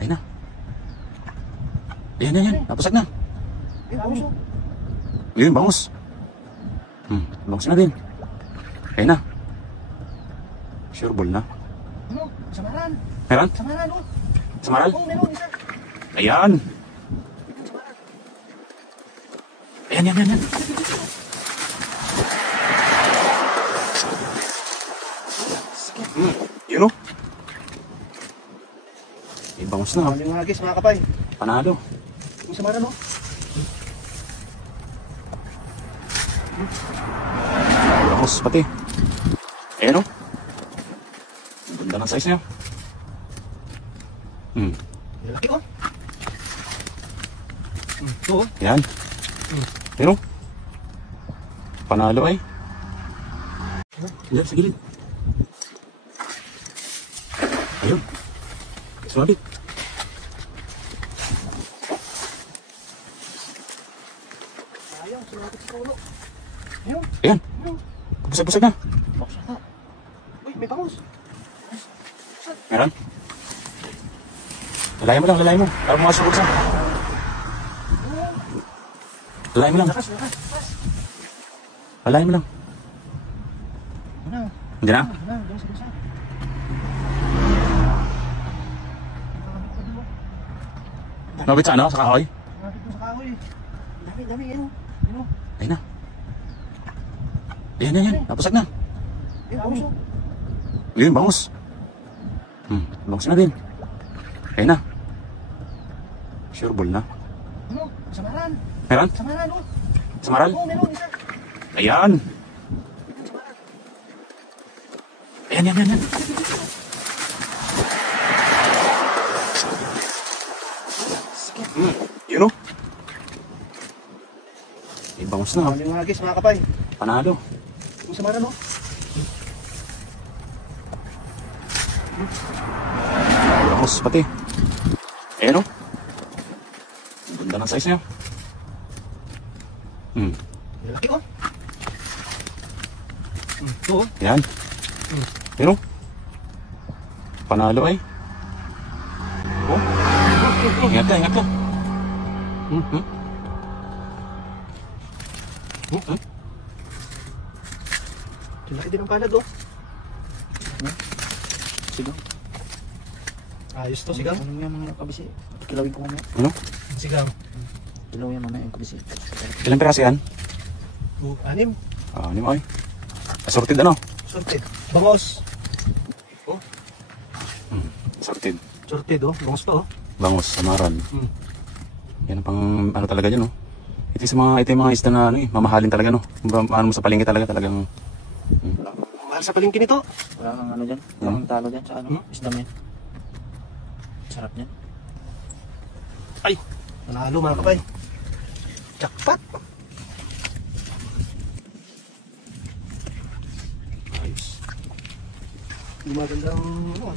Ayun na. Ayan. Napasag na. Ayun, bangus. Bangus na din. Ayun na. Sure ball na. Ano? Samaran. Meron? Samaran, oh. Samaral? Oo, meron isa. Ayan. Ayan. Yun o. May bangus na. Yung hagis, mga kapay. Panalo. Yung samaran, oh. Bangus pati. Ayan o. Ganda ng size niya. Yung laki, oh. Ito, oh. Yan. Pero, panalo ay. Yan, sa gilid. Ayun. Sumabit. Ayun, sumabit sa ulo. Ayun. Ayan. Busag-busag na. Baksa na. Uy, may bangus. Meron? Lalayan mo lang. Para pumasok sa. Lalayan mo lang. Lakas. Lalayan mo lang. Ano? Hindi na? Diyan sa bulsa. Mabit sa ano? Sa kahoy? Sumabit mo sa kahoy. Dami, ayun. Ayun. Ayun na. Ayan. Napasag na. Ayun, bangus, oh. Ayun, bangus. Bangus na din. Ayun na. Sure ball na. Ano? Samaran. Meron? Samaran, oh. Samaral? Oo, meron isa. Ayan. Ayan. Yun o. May bangus na. Yung hagis, mga kapay. Panalo. Yung samaran, oh. Bangus pati. Ayan o. Ganda ng size niya. Yung laki, oh. Ito, oh. Yan. Pero, panalo ay. Oh. Ingat ka. Yung laki din ang palad, oh. Sigaw. Ayos to, sigaw. Ano yung mga kabisi? Kilawin ko mamaya. Ano? Sigaw. Kilaw yan mamaya yung kabisi. Ilang piraso yan? 6. Ano mo ay? Assorted ano? Sorted. Bangos. Assorted. Sorted, oh. Bangos pa, oh. Bangus, samaran. Yan ang pang ano talaga dyan, no? Ito yung mga isda na ano eh, mamahalin talaga, no? Ano mo sa palengke talagang. Mahal sa palengke nito. Wala kang ano dyan? Wala kang talo dyan sa ano? Isda mo yan. Sarap niyan. Ay! Nanalo, mga kapay. Jackpot! Ayos. Gumagandang ano,